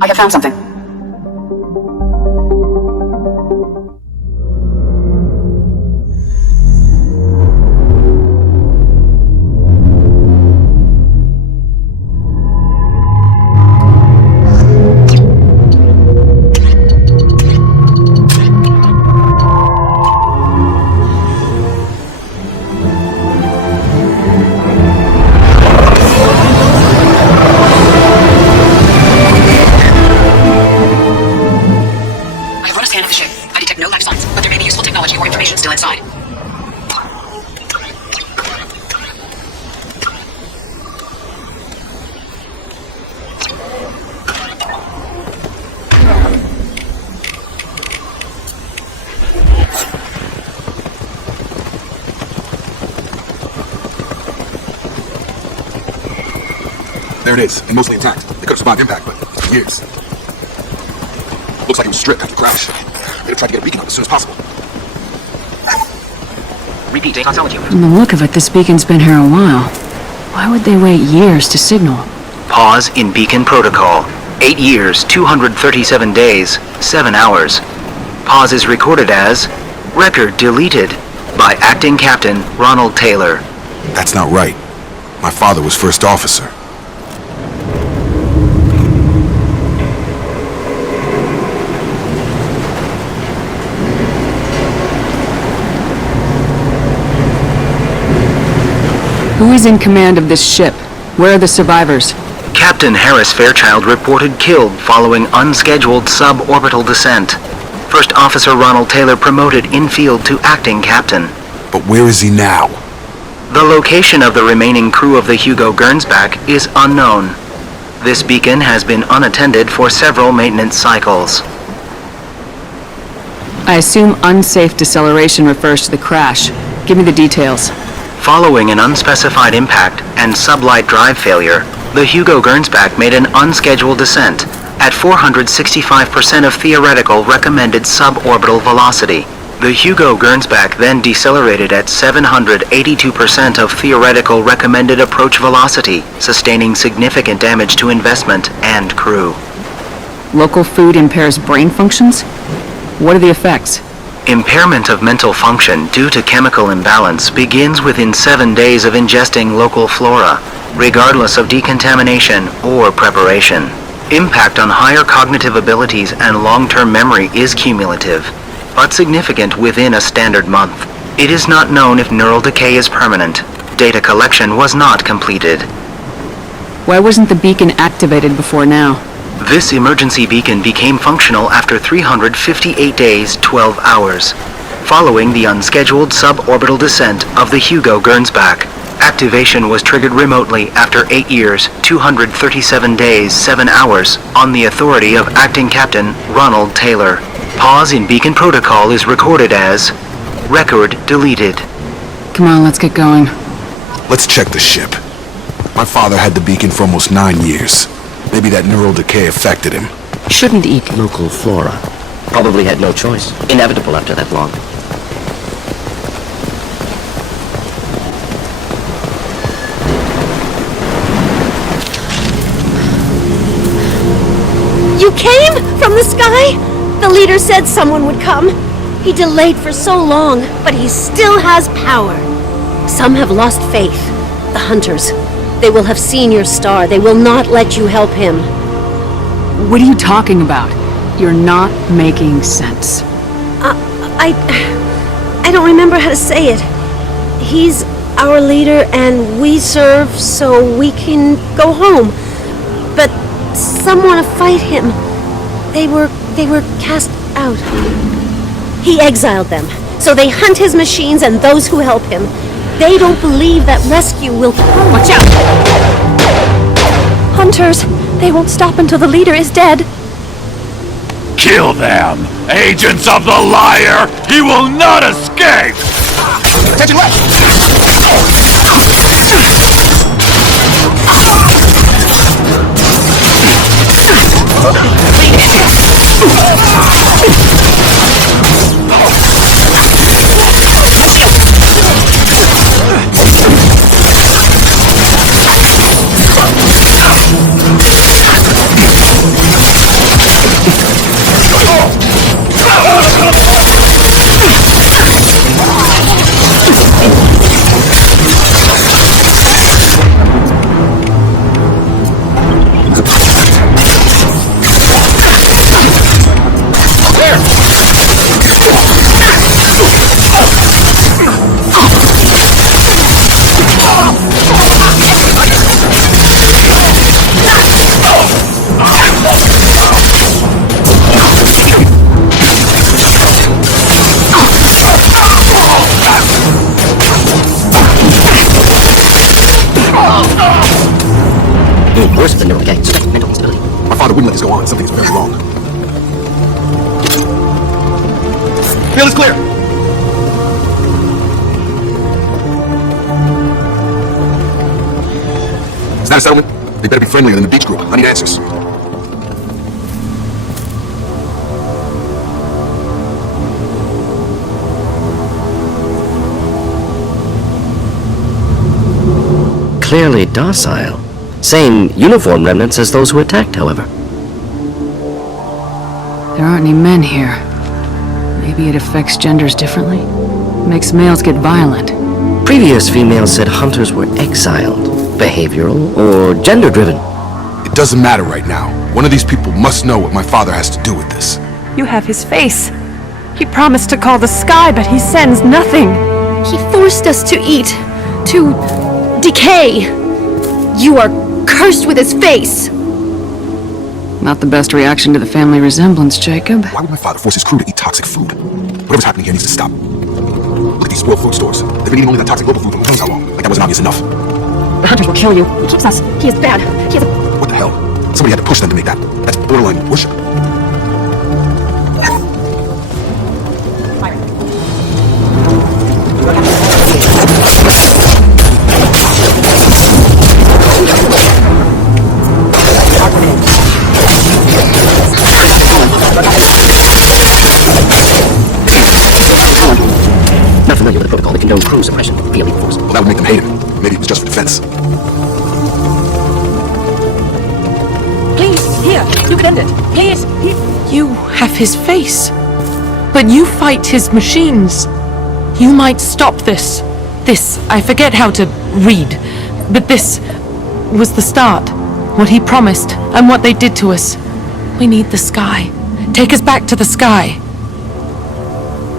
I have found something. Still inside. There it is, and mostly intact. It could have survived impact, but years. Looks like it was stripped after the crash. They'd have tried to get a beacon up as soon as possible. Repeat, dataology. From the look of it, this beacon's been here a while. Why would they wait years to signal? Pause in beacon protocol. 8 years, 237 days, 7 hours. Pause is recorded as record deleted by Acting Captain Ronald Taylor. That's not right. My father was first officer. Who is in command of this ship? Where are the survivors? Captain Harris Fairchild reported killed following unscheduled suborbital descent. First Officer Ronald Taylor promoted in-field to acting captain. But where is he now? The location of the remaining crew of the Hugo Gernsback is unknown. This beacon has been unattended for several maintenance cycles. I assume unsafe deceleration refers to the crash. Give me the details. Following an unspecified impact and sublight drive failure, the Hugo Gernsback made an unscheduled descent at 465% of theoretical recommended suborbital velocity. The Hugo Gernsback then decelerated at 782% of theoretical recommended approach velocity, sustaining significant damage to investment and crew. Local food impairs brain functions? What are the effects? Impairment of mental function due to chemical imbalance begins within 7 days of ingesting local flora, regardless of decontamination or preparation. Impact on higher cognitive abilities and long-term memory is cumulative, but significant within a standard month. It is not known if neural decay is permanent. Data collection was not completed. Why wasn't the beacon activated before now? This emergency beacon became functional after 358 days, 12 hours, following the unscheduled suborbital descent of the Hugo Gernsback. Activation was triggered remotely after 8 years, 237 days, 7 hours, on the authority of Acting Captain Ronald Taylor. Pause in beacon protocol is recorded as record deleted. Come on, let's get going. Let's check the ship. My father had the beacon for almost 9 years. Maybe that neural decay affected him. Shouldn't eat local flora. Probably had no choice. Inevitable after that long. You came from the sky? The leader said someone would come. He delayed for so long, but he still has power. Some have lost faith. The hunters. They will have seen your star. They will not let you help him. What are you talking about? You're not making sense. I don't remember how to say it. He's our leader and we serve so we can go home. But some want to fight him. They were cast out. He exiled them, so they hunt his machines and those who help him. They don't believe that rescue will come. Watch out! Hunters, they won't stop until the leader is dead. Kill them! Agents of the liar! He will not escape! Attention left! Worse than okay. Suspect mental instability. My father wouldn't let this go on. Something's very wrong. Field is clear! Is that a settlement? They better be friendlier than the beach group. I need answers. Clearly docile. Same uniform remnants as those who attacked, however. There aren't any men here. Maybe it affects genders differently? Makes males get violent. Previous females said hunters were exiled, behavioral, or gender-driven. It doesn't matter right now. One of these people must know what my father has to do with this. You have his face. He promised to call the sky, but he sends nothing. He forced us to eat, to decay. You are cursed with his face. Not the best reaction to the family resemblance, Jacob. Why would my father force his crew to eat toxic food? Whatever's happening here needs to stop. Look at these spoiled food stores. They've been eating only that toxic local food for who knows how long. Like that wasn't obvious enough. The hunters will kill you. He keeps us. He is bad. He is a... What the hell? Somebody had to push them to make that. That's borderline worship. Not familiar with the protocol that condoned crew suppression via lethal force. Well, that would make them hate him. Maybe it was just for defense. Please, here, you can end it. Please. You have his face. But you fight his machines. You might stop this. This, I forget how to read. But this was the start. What he promised, and what they did to us. We need the sky. Take us back to the sky.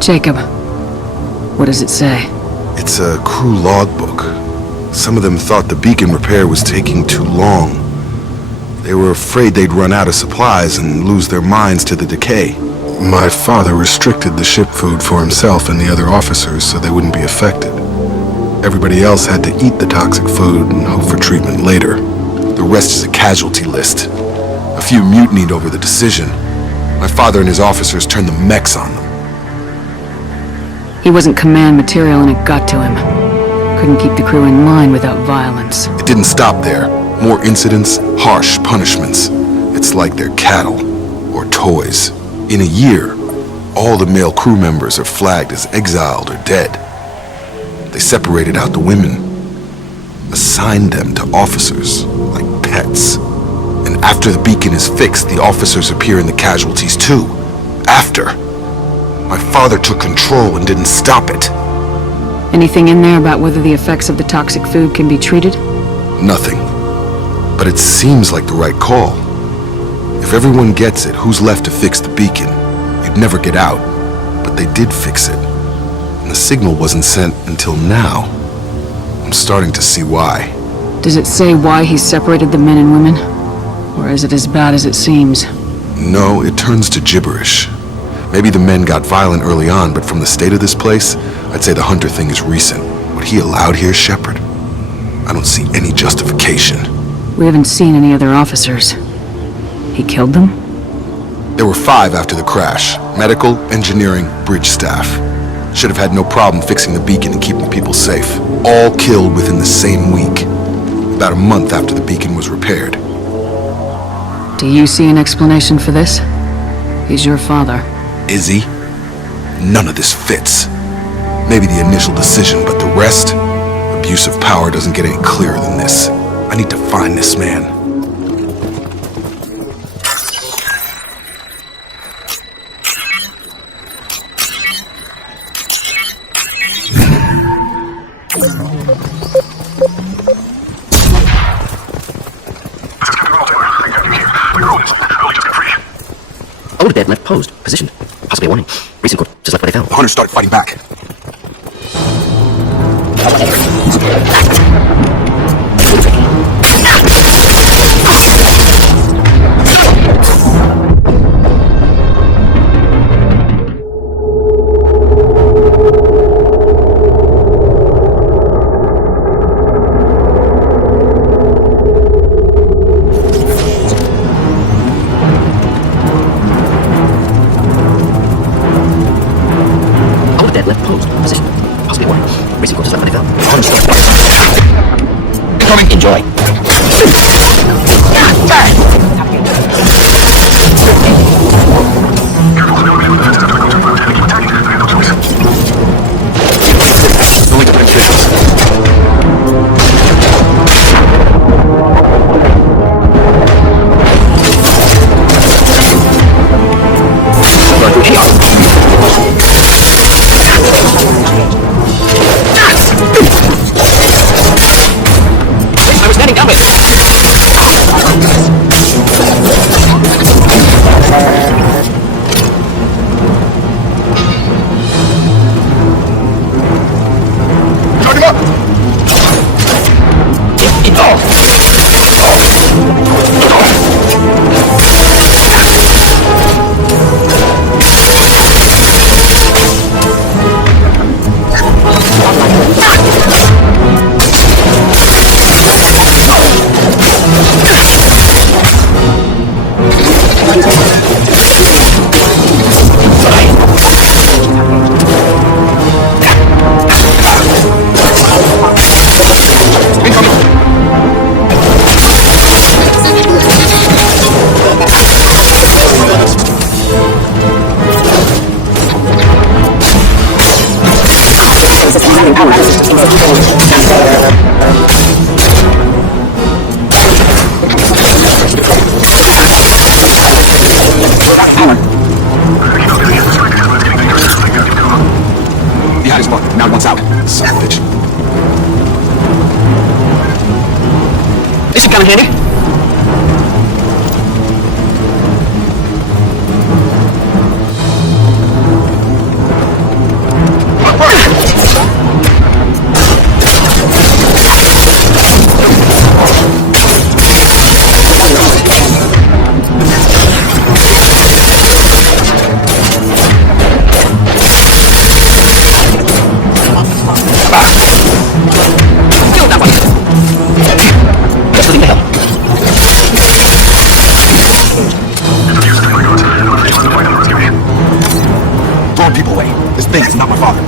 Jacob, what does it say? It's a crew logbook. Some of them thought the beacon repair was taking too long. They were afraid they'd run out of supplies and lose their minds to the decay. My father restricted the ship food for himself and the other officers so they wouldn't be affected. Everybody else had to eat the toxic food and hope for treatment later. The rest is a casualty list. A few mutinied over the decision. My father and his officers turned the mechs on them. He wasn't command material and it got to him. Couldn't keep the crew in line without violence. It didn't stop there. More incidents, harsh punishments. It's like they're cattle or toys. In a year, all the male crew members are flagged as exiled or dead. They separated out the women, assigned them to officers like pets. And after the beacon is fixed, the officers appear in the casualties too. After. My father took control and didn't stop it. Anything in there about whether the effects of the toxic food can be treated? Nothing. But it seems like the right call. If everyone gets it, who's left to fix the beacon? You'd never get out. But they did fix it. And the signal wasn't sent until now. I'm starting to see why. Does it say why he separated the men and women? Or is it as bad as it seems? No, it turns to gibberish. Maybe the men got violent early on, but from the state of this place, I'd say the Hunter thing is recent. What he allowed here, Shepard? I don't see any justification. We haven't seen any other officers. He killed them? There were 5 after the crash. Medical, engineering, bridge staff. Should have had no problem fixing the beacon and keeping people safe. All killed within the same week. About a month after the beacon was repaired. Do you see an explanation for this? He's your father. Is he? None of this fits. Maybe the initial decision, but the rest? Abuse of power doesn't get any clearer than this. I need to find this man. Old bed left posed, positioned. Possibly a warning. Recent court just left where they fell. The hunters started fighting back. Old bed left posed, positioned. Possibly a warning. Recent court just left where they fell. The hunters started Incoming! Enjoy. No link to penetrations. I was standing down with. Charge him up! Behind his mark. Now he wants out. Son of a bitch. This should come in handy. Kill that one. Just looking to help. Throwing people away. This thing is not my father.